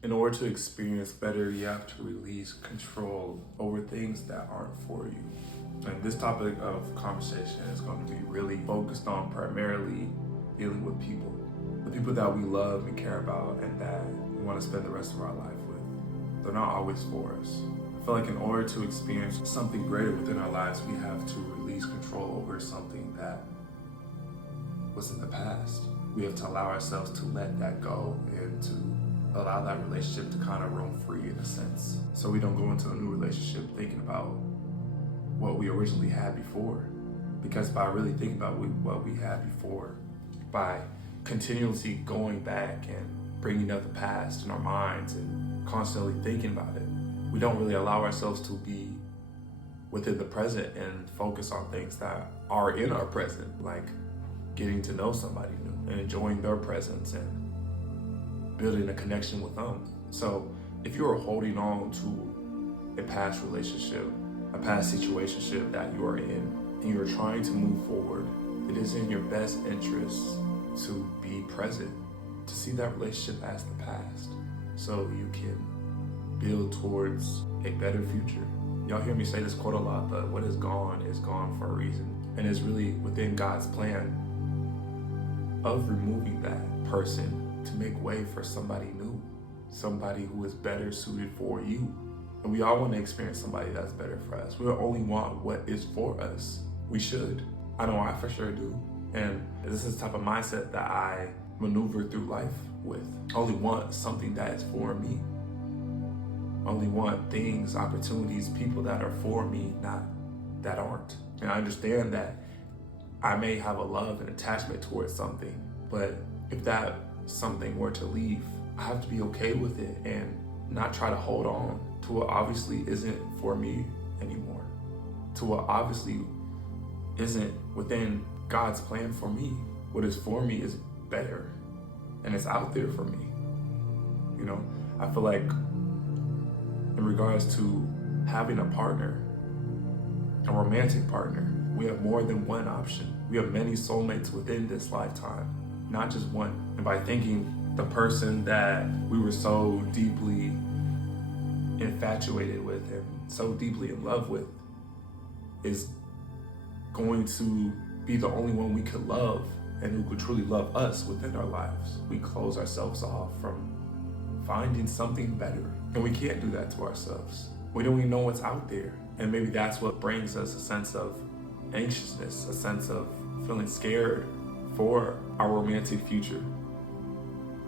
In order to experience better, you have to release control over things that aren't for you. And this topic of conversation is going to be really focused on primarily dealing with people, the people that we love and care about and that we want to spend the rest of our life with. They're not always for us. I feel like in order to experience something greater within our lives, we have to release control over something that was in the past. We have to allow ourselves to let that go and to allow that relationship to kind of roam free in a sense. So we don't go into a new relationship thinking about what we originally had before. Because by really thinking about what we had before, by continuously going back and bringing up the past in our minds and constantly thinking about it, we don't really allow ourselves to be within the present and focus on things that are in our present, like getting to know somebody new and enjoying their presence and building a connection with them. So if you are holding on to a past relationship, a past situationship that you are in, and you're trying to move forward, it is in your best interest to be present, to see that relationship as the past, so you can build towards a better future. Y'all hear me say this quote a lot, but what is gone for a reason. And it's really within God's plan of removing that person to make way for somebody new, somebody who is better suited for you. And we all want to experience somebody that's better for us. We only want what is for us. We should. I know I for sure do. And this is the type of mindset that I maneuver through life with. I only want something that is for me. I only want things, opportunities, people that are for me, not that aren't. And I understand that I may have a love and attachment towards something, but if that something were to leave, I have to be okay with it and not try to hold on to what obviously isn't for me anymore, to what obviously isn't within God's plan for me. What is for me is better, and it's out there for me. You know, I feel like in regards to having a partner, a romantic partner, we have more than one option. We have many soulmates within this lifetime, not just one. And by thinking the person that we were so deeply infatuated with and so deeply in love with is going to be the only one we could love and who could truly love us within our lives, we close ourselves off from finding something better. And we can't do that to ourselves. We don't even know what's out there. And maybe that's what brings us a sense of anxiousness, a sense of feeling scared for our romantic future,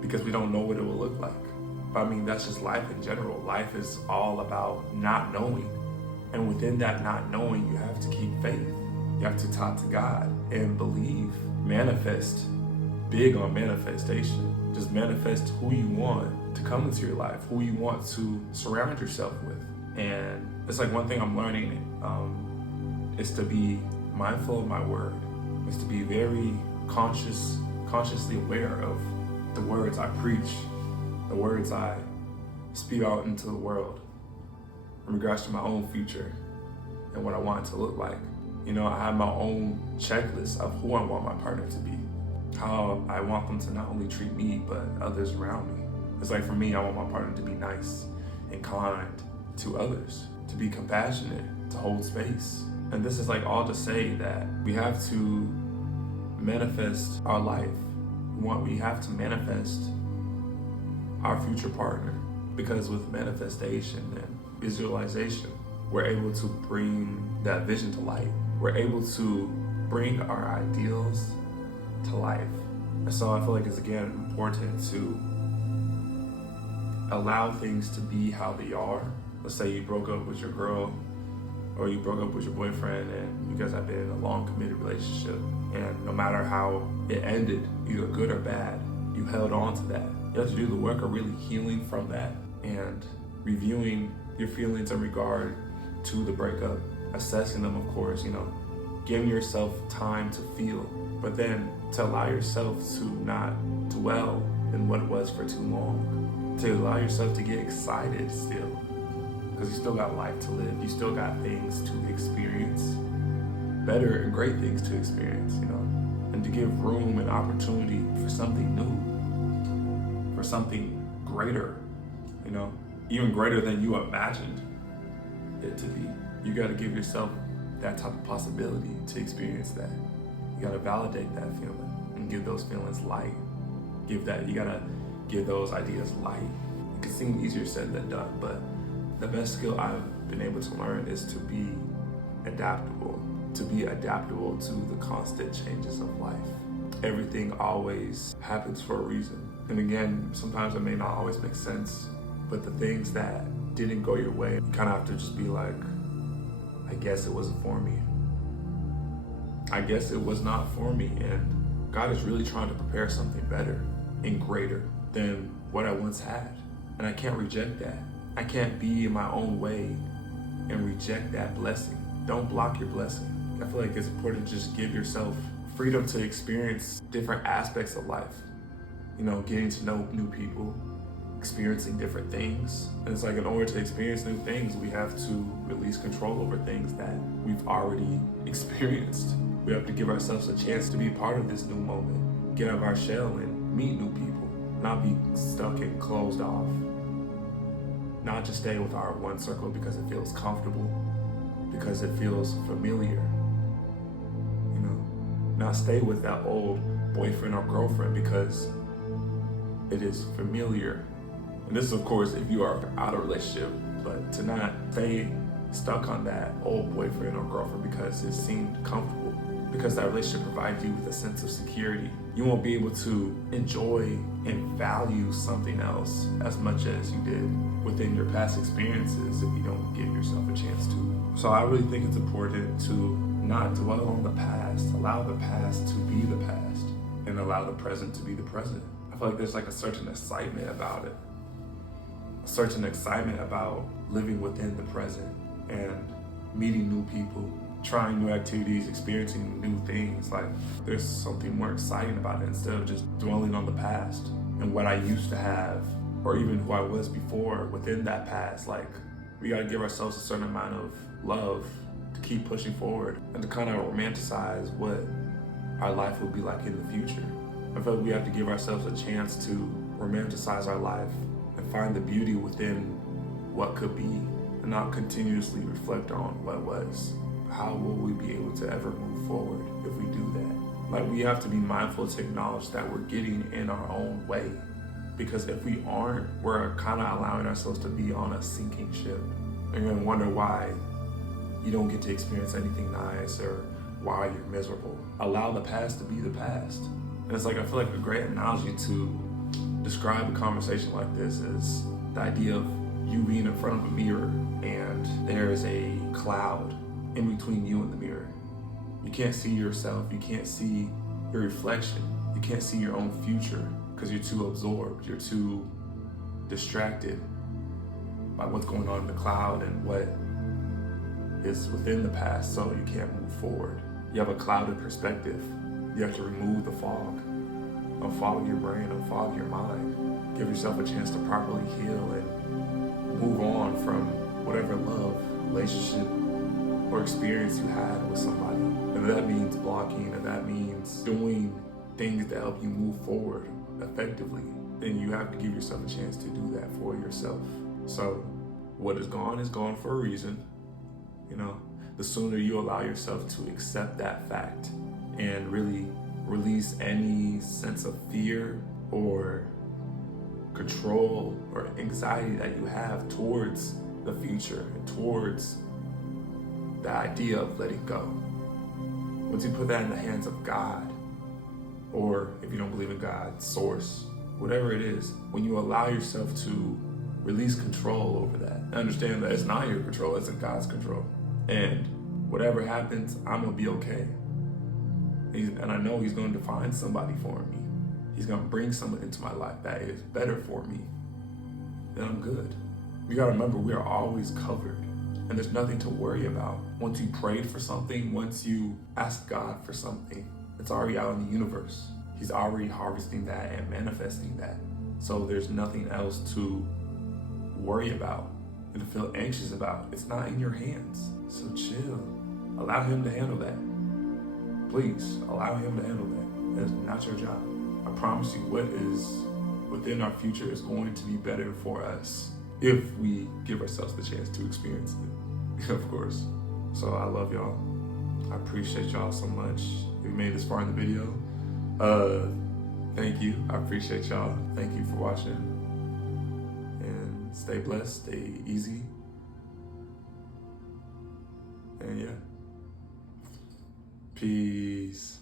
because we don't know what it will look like. But I mean, that's just life in general. Life is all about not knowing. And within that not knowing, you have to keep faith. You have to talk to God and believe. Manifest. Big on manifestation. Just manifest who you want to come into your life, who you want to surround yourself with. And it's like one thing I'm learning is to be mindful of my word. Is to be very consciously aware of the words I preach, the words I spew out into the world in regards to my own future and what I want it to look like. You know, I have my own checklist of who I want my partner to be, how I want them to not only treat me, but others around me. It's like for me, I want my partner to be nice and kind to others, to be compassionate, to hold space. And this is like all to say that we have to manifest our life. We have to manifest our future partner, because with manifestation and visualization, we're able to bring that vision to light. We're able to bring our ideals to life. And so I feel like it's again important to allow things to be how they are. Let's say you broke up with your girl or you broke up with your boyfriend and you guys have been in a long committed relationship, and no matter how it ended, either good or bad, you held on to that. You have to do the work of really healing from that and reviewing your feelings in regard to the breakup, assessing them, of course, you know, giving yourself time to feel, but then to allow yourself to not dwell in what it was for too long, to allow yourself to get excited still, because you still got life to live, you still got things to experience, better and great things to experience, you know, and to give room and opportunity for something new, for something greater, you know, even greater than you imagined it to be. You got to give yourself that type of possibility to experience that. You got to validate that feeling and give those feelings light. You got to give those ideas light. It can seem easier said than done, but the best skill I've been able to learn is to be adaptable to the constant changes of life. Everything always happens for a reason. And again, sometimes it may not always make sense, but the things that didn't go your way, you kind of have to just be like, I guess it wasn't for me. I guess it was not for me. And God is really trying to prepare something better and greater than what I once had. And I can't reject that. I can't be in my own way and reject that blessing. Don't block your blessing. I feel like it's important to just give yourself freedom to experience different aspects of life. You know, getting to know new people, experiencing different things. And it's like, in order to experience new things, we have to release control over things that we've already experienced. We have to give ourselves a chance to be part of this new moment, get out of our shell and meet new people, not be stuck and closed off. Not just stay with our one circle because it feels comfortable, because it feels familiar. You know, not stay with that old boyfriend or girlfriend because it is familiar. And this is, of course, if you are out of a relationship, but to not stay stuck on that old boyfriend or girlfriend because it seemed comfortable, because that relationship provides you with a sense of security. You won't be able to enjoy and value something else as much as you did within your past experiences if you don't give yourself a chance to. So I really think it's important to not dwell on the past, allow the past to be the past, and allow the present to be the present. I feel like there's like a certain excitement about it, a certain excitement about living within the present and meeting new people, trying new activities, experiencing new things. Like, there's something more exciting about it instead of just dwelling on the past and what I used to have, or even who I was before within that past. Like, we gotta give ourselves a certain amount of love to keep pushing forward and to kind of romanticize what our life will be like in the future. I feel like we have to give ourselves a chance to romanticize our life and find the beauty within what could be and not continuously reflect on what was. How will we be able to ever move forward if we do that? Like, we have to be mindful to acknowledge that we're getting in our own way, because if we aren't, we're kind of allowing ourselves to be on a sinking ship. And you're gonna wonder why you don't get to experience anything nice or why you're miserable. Allow the past to be the past. And it's like, I feel like a great analogy to describe a conversation like this is the idea of you being in front of a mirror and there's a cloud in between you and the mirror. You can't see yourself, you can't see your reflection, you can't see your own future because you're too absorbed, you're too distracted by what's going on in the cloud and what is within the past, so you can't move forward. You have a clouded perspective. You have to remove the fog, unfog your brain, unfog your mind. Give yourself a chance to properly heal and move on from whatever love, relationship, or experience you had with somebody. And that means blocking, and that means doing things to help you move forward effectively. Then you have to give yourself a chance to do that for yourself. So what is gone for a reason. You know, the sooner you allow yourself to accept that fact and really release any sense of fear or control or anxiety that you have towards the future and towards the idea of letting go. Once you put that in the hands of God, or if you don't believe in God, source, whatever it is, when you allow yourself to release control over that, understand that it's not your control, it's in God's control. And whatever happens, I'm gonna be okay. And I know He's going to find somebody for me. He's gonna bring someone into my life that is better for me. Then I'm good. You gotta remember, we are always covered. And there's nothing to worry about. Once you prayed for something, once you asked God for something, it's already out in the universe. He's already harvesting that and manifesting that. So there's nothing else to worry about and to feel anxious about. It's not in your hands. So chill. Allow Him to handle that. Please, allow Him to handle that. That's not your job. I promise you, what is within our future is going to be better for us if we give ourselves the chance to experience it, of course. So I love y'all. I appreciate y'all so much. If you made this far in the video, thank you. I appreciate y'all. Thank you for watching. And stay blessed, stay easy. And yeah. Peace.